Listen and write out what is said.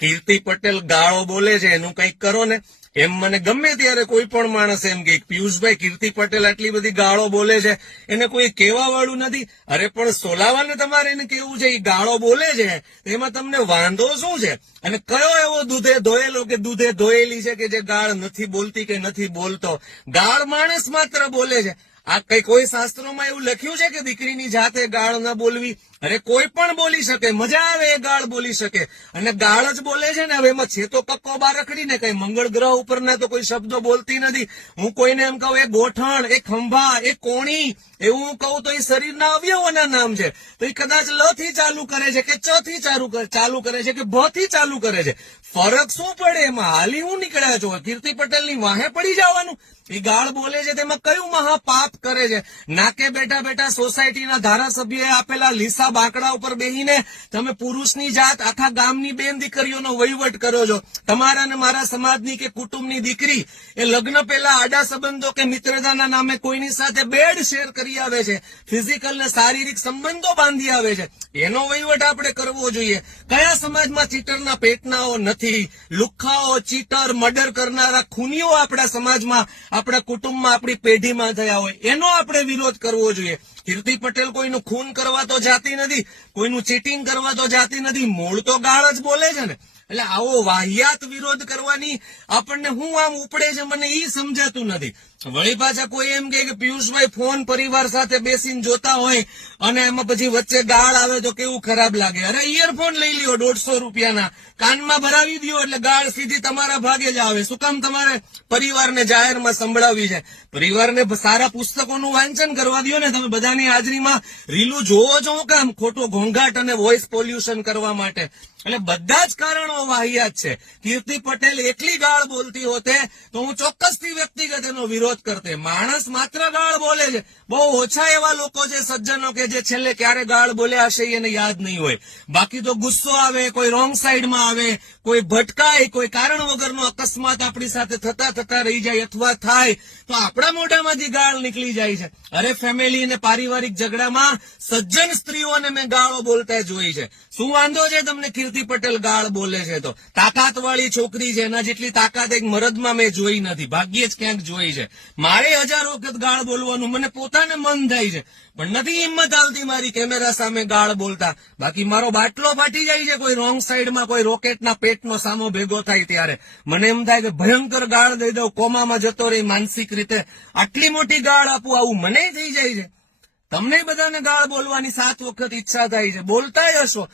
કીર્તિ પટેલ ગાળો બોલે છે એનું કંઈક કરો ને. એમ મને ગમે ત્યારે કોઈ પણ માણસ એમ કે પિયુષભાઈ કીર્તિ પટેલ આટલી બધી ગાળો બોલે છે એને કોઈ કહેવા વાળું નથી. અરે પણ સોલાવાને તમારે એને કેવું છે એ ગાળો બોલે છે એમાં તમને વાંધો શું છે? અને કયો એવો દૂધે ધોયેલો કે દૂધે ધોયેલી છે કે જે ગાળ નથી બોલતી કે નથી બોલતો? ગાળ માણસ માત્ર બોલે છે. આ કઈ કોઈ શાસ્ત્રોમાં એવું લખ્યું છે કે દીકરીની જાતે ગાળ ન બોલવી? અરે કોઈ પણ બોલી શકે, મજા આવે એ ગાળ બોલી શકે. અને ગાળ જ બોલે છે ને. હવે એમાં છે તો કક્કો બાર રખડીને કઈ મંગળ ગ્રહ ઉપરના તો કોઈ શબ્દો બોલતી નથી. હું કોઈને એમ કહું એ ગોઠણ, એ ખંભા, એ કોણી એવું હું કહું તો એ શરીરના અવયવોના નામ છે. તો એ કદાચ લ થી ચાલુ કરે છે કે ચ થી ચાલુ કરે છે કે ભ થી ચાલુ કરે છે. ફરક શું પડે એમાં? હાલી હું નીકળ્યા છો? કીર્તિ પટેલની વાહે પડી જવાનું? એ ગાળ બોલે છે તેમાં કયું મહાપાપ કરે છે? નાકે બેઠા બેઠા સોસાયટીના ધારાસભ્યએ આપેલા લીસા બાંકડા ઉપર બેહીને તમે પુરુષની જાત આખા ગામની બેન દીકરીઓનો વહીવટ કરો છો. તમારા ને મારા સમાજની કે કુટુંબની દીકરી એ લગ્ન પહેલા આડા સંબંધો કે મિત્રતાના નામે કોઈની સાથે બેડ શેર કરી આવે છે, ફિઝિકલ ને શારીરિક સંબંધો બાંધી આવે છે. એનો વહીવટ આપણે કરવો જોઈએ. કયા સમાજમાં ચીટરના પેટનાઓ નથી? લુખ્ખાઓ, ચીટર, મર્ડર કરનારા ખૂનીઓ આપણા સમાજમાં, આપણા કુટુંબમાં, આપણી પેઢીમાં થયા હોય એનો આપણે વિરોધ કરવો જોઈએ. કીર્તિ પટેલ કોઈનું ખૂન કરવા તો જાતી નથી, કોઈનું ચીટિંગ કરવા તો જાતી નથી. મૂળ તો ગાળ જ બોલે છે ને. એટલે આવો વાહિયાત વિરોધ કરવાની આપણને હું આમ ઉપડે છે મને ઈ સમજાતું નથી. વળી પાછા કોઈ એમ કે પિયુષભાઈ ફોન પરિવાર સાથે બેસીને જોતા હોય અને એમાં પછી વચ્ચે ગાળ આવે તો કેવું ખરાબ લાગે. અરે ઇયરફોન લઈ લ્યો 150 રૂપિયાના, કાનમાં ભરાવી દો એટલે ગાળ સીધી તમારા ભાગે જ આવે. શું કામ તમારે પરિવારને જાહેરમાં સંભળાવી છે? પરિવારને સારા પુસ્તકોનું વાંચન કરવા દો ને. તમે બધાની હાજરીમાં રીલું જોવો છો કામ? ખોટો ઘોંઘાટ અને વોઇસ પોલ્યુશન કરવા માટે. એટલે બધા જ કારણો વાહિયાત છે. કીર્તિ પટેલ એકલી ગાળ બોલતી હોતે તો હું ચોક્કસથી વ્યક્તિગત એનો વિરોધ કરતે. માણસ માત્ર ગાળ બોલે છે. બહુ ઓછા એવા લોકો છે સજ્જનો કે જે છેલ્લે ક્યારે ગાળ બોલ્યા હશે એને યાદ નહીં હોય. બાકી તો ગુસ્સો આવે, કોઈ રોંગ સાઈડમાં આવે, કોઈ ભટકાય, કોઈ કારણ વગરનો અકસ્માત આપણી સાથે થતા રહી જાય અથવા થાય તો આપણા મોઢામાંથી ગાળ નીકળી જાય છે. અરે ફેમિલી અને પારિવારિક ઝઘડામાં સજ્જન સ્ત્રીઓને મેં ગાળો બોલતા જોઈ છે. શું વાંધો છે તમને કીર્તિ પટેલ ગાળ બોલે છે તો? તાકાત વાળી છોકરી છે, એના જેટલી તાકાત એક મરદમાં મેં જોઈ નથી, ભાગ્યે જ ક્યાંક જોઈ છે. મારે 1000 વખત ગાળ બોલવાનું મને પોતાને મન થાય છે પણ નથી હિંમત આવતી મારી કેમેરા સામે ગાળ બોલતા. બાકી મારો બાટલો ફાટી જાય છે કોઈ રોંગ સાઈડમાં, કોઈ રોકેટના પેટનો સામો ભેગો થાય ત્યારે. મને એમ થાય કે ભયંકર ગાળ દઈ દઉં, કોમામાં જતો રહી માનસિક રીતે. આટલી મોટી ગાળ આપું આવું મને થઈ જાય છે. તમને બધાને ગાળ બોલવાની 7 વખત ઈચ્છા થાય છે, બોલતાય હશો.